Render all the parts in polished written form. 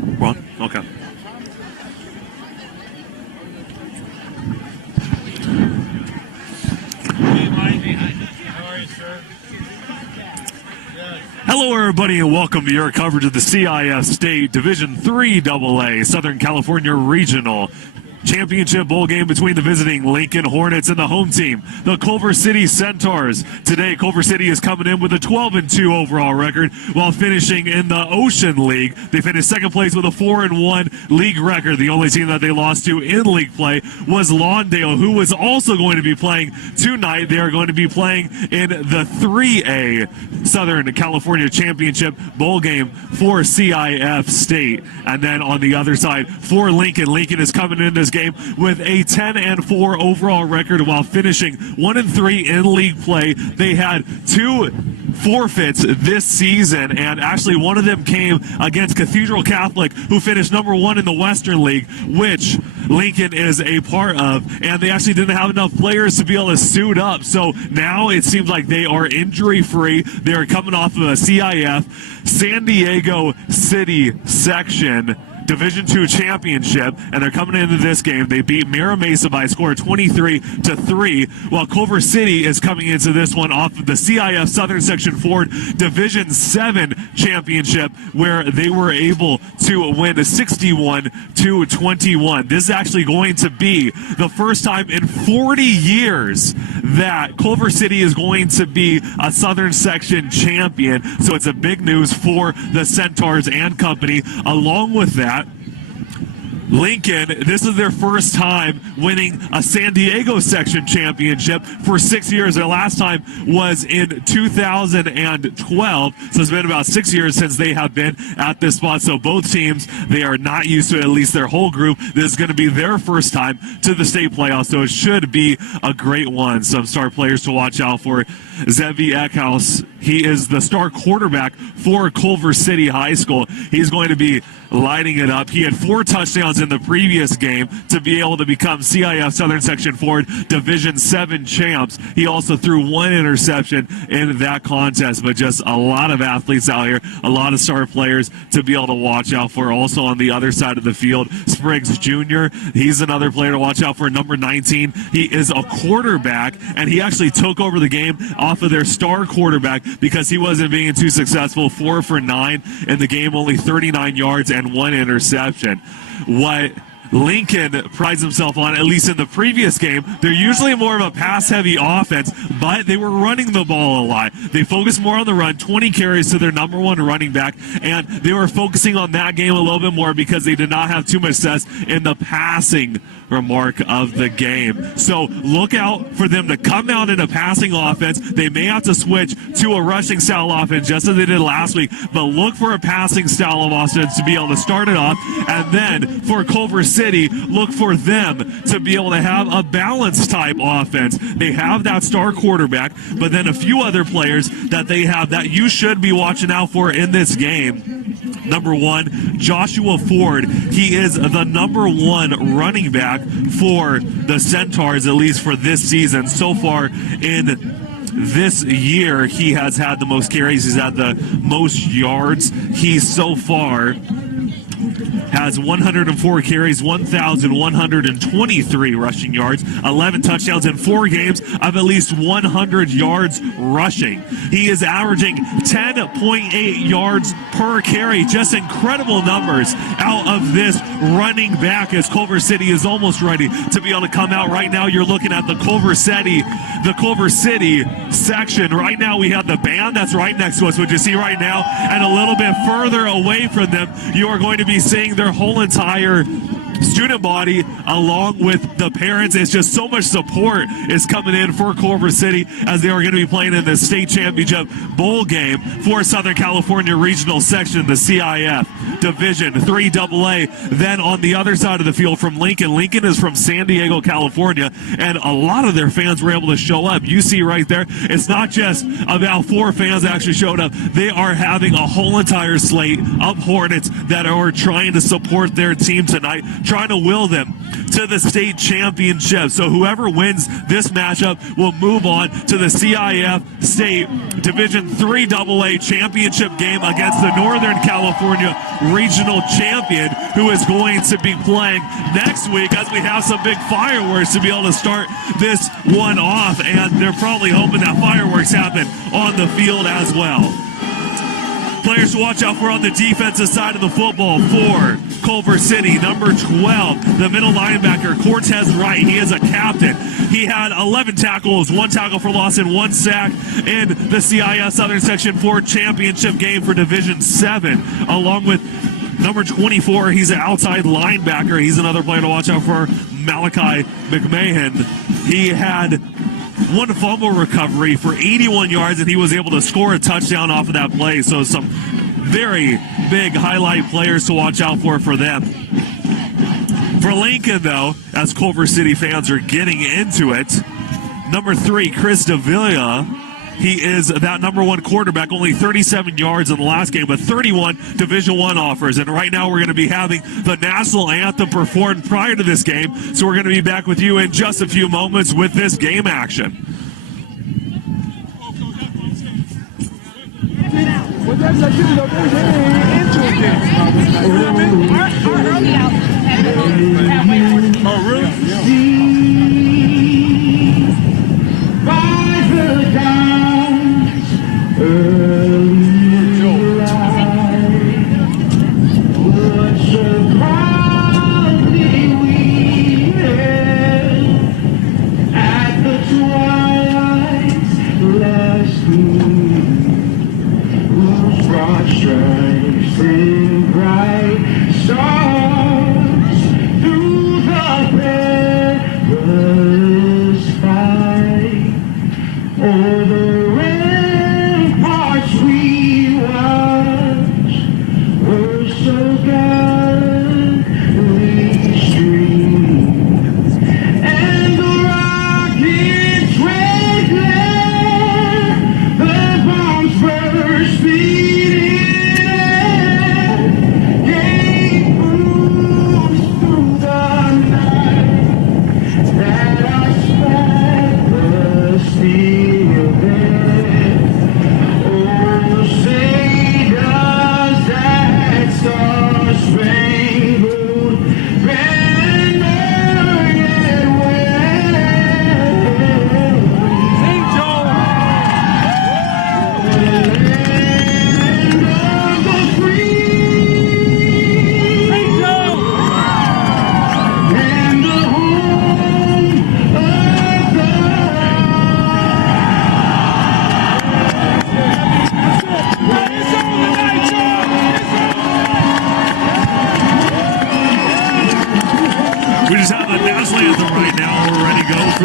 We're on? Okay. Hello, everybody, and welcome to your coverage of the CIF State Division III AA Southern California Regional Championship Bowl game between the visiting Lincoln Hornets and the home team, the Culver City Centaurs. Today, Culver City is coming in with a 12-2 overall record while finishing in the Ocean League. They finished second place with a 4-1 league record. The only team that they lost to in league play was Lawndale, who was also going to be playing tonight. They are going to be playing in the 3A Southern California Championship Bowl game for CIF State. And then on the other side, for Lincoln, Lincoln is coming in this game with a 10-4 overall record while finishing 1-3 in league play. They had 2 forfeits this season, and actually one of them came against Cathedral Catholic, who finished number 1 in the Western League, which Lincoln is a part of, and they actually didn't have enough players to be able to suit up. So now it seems like they are injury-free. They are coming off of a CIF San Diego City section Division II championship, and they're coming into this game. They beat Mira Mesa by a score of 23-3, while Culver City is coming into this one off of the CIF Southern Section Ford Division VII championship, where they were able to win 61-21. This is actually going to be the first time in 40 years that Culver City is going to be a Southern Section champion. So it's a big news for the Centaurs and company. Along with that, Lincoln, this is their first time winning a San Diego section championship for 6 years. Their last time was in 2012, so it's been about 6 years since they have been at this spot. So both teams, they are not used to it, at least their whole group. This is going to be their first time to the state playoffs, so it should be a great one. Some star players to watch out for. Zevi Eckhouse, he is the star quarterback for Culver City High School. He's going to be lighting it up. He had 4 touchdowns in the previous game to be able to become CIF Southern Section Ford Division VII champs. He also threw 1 interception in that contest, but just a lot of athletes out here, a lot of star players to be able to watch out for. Also on the other side of the field, Spriggs Jr., he's another player to watch out for, number 19. He is a quarterback, and he actually took over the game off of their star quarterback because he wasn't being too successful. 4 for 9 in the game, only 39 yards and 1 interception. What Lincoln prides himself on, at least in the previous game, they're usually more of a pass-heavy offense, but they were running the ball a lot. They focused more on the run, 20 carries to their number 1 running back, and they were focusing on that game a little bit more because they did not have too much success in the passing remark of the game. So look out for them to come out in a passing offense. They may have to switch to a rushing style offense just as they did last week, but look for a passing style of offense to be able to start it off. And then for Culver City, look for them to be able to have a balanced type offense. They have that star quarterback, but then a few other players that they have that you should be watching out for in this game. Number 1, Joshua Ford. He is the number 1 running back for the Centaurs, at least for this season. So far in this year, he has had the most carries. He's had the most yards. He's so far has 104 carries, 1,123 rushing yards, 11 touchdowns in 4 games of at least 100 yards rushing. He is averaging 10.8 yards per carry. Just incredible numbers out of this running back as Culver City is almost ready to be able to come out. Right now, you're looking at the Culver City section. Right now, we have the band that's right next to us, which you see right now, and a little bit further away from them, you are going to be seeing their whole entire student body along with the parents. It's just so much support is coming in for Culver City as they are going to be playing in the state championship bowl game for Southern California Regional Section, the CIF Division III AA. Then on the other side of the field from Lincoln, Lincoln is from San Diego, California, and a lot of their fans were able to show up. You see right there, it's not just about 4 fans that actually showed up. They are having a whole entire slate of Hornets that are trying to support their team tonight, trying to will them to the state championship. So whoever wins this matchup will move on to the CIF State Division III AA championship game against the Northern California regional champion, who is going to be playing next week, as we have some big fireworks to be able to start this one off, and they're probably hoping that fireworks happen on the field as well. Players to watch out for on the defensive side of the football for Culver City. Number 12, the middle linebacker, Cortez Wright. He is a captain. He had 11 tackles, 1 tackle for loss, and 1 sack in the CIS Southern Section 4 championship game for Division 7, along with number 24. He's an outside linebacker. He's another player to watch out for, Malachi McMahon. He had 1 fumble recovery for 81 yards, and he was able to score a touchdown off of that play. So some very big highlight players to watch out for them. For Lincoln, though, as Culver City fans are getting into it, number 3, Chris Davila. He is that number 1 quarterback, only 37 yards in the last game, but 31 Division I offers. And right now we're going to be having the national anthem performed prior to this game. So we're going to be back with you in just a few moments with this game action. Oh, really?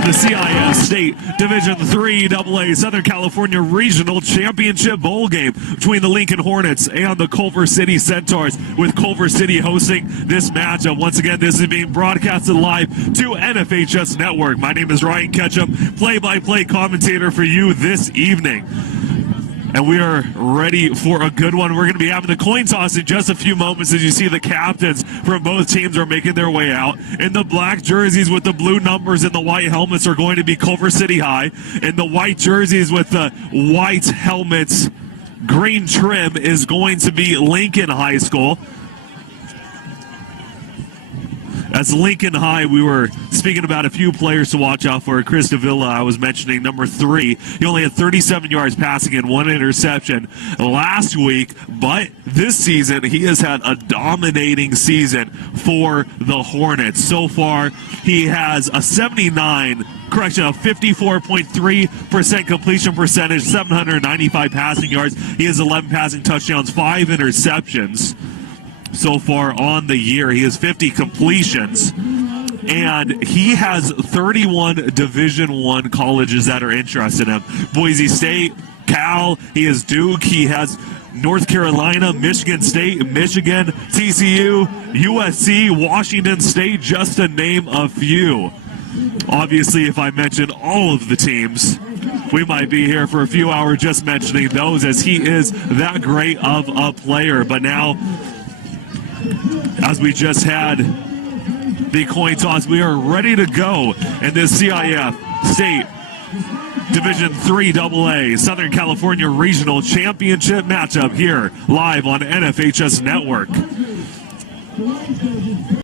the CIS State Division III AA Southern California Regional Championship Bowl game between the Lincoln Hornets and the Culver City Centaurs, with Culver City hosting this matchup. Once again, this is being broadcasted live to NFHS Network. My name is Ryan Ketchum, play-by-play commentator for you this evening. And we are ready for a good one. We're going to be having the coin toss in just a few moments as you see the captains from both teams are making their way out. In the black jerseys with the blue numbers and the white helmets are going to be Culver City High. In the white jerseys with the white helmets, green trim, is going to be Lincoln High School. As Lincoln High, we were speaking about a few players to watch out for. Chris Davila, I was mentioning, number 3. He only had 37 yards passing and 1 interception last week, but this season he has had a dominating season for the Hornets. So far, he has a 54.3% completion percentage, 795 passing yards. He has 11 passing touchdowns, 5 interceptions. So far on the year, he has 50 completions, and he has 31 Division I colleges that are interested in him. Boise State, Cal, he has Duke, he has North Carolina, Michigan State, Michigan, TCU, USC, Washington State, just to name a few. Obviously, if I mention all of the teams, we might be here for a few hours just mentioning those, as he is that great of a player. But now, as we just had the coin toss. We are ready to go in this CIF State Division III AA Southern California Regional Championship matchup here live on NFHS Network.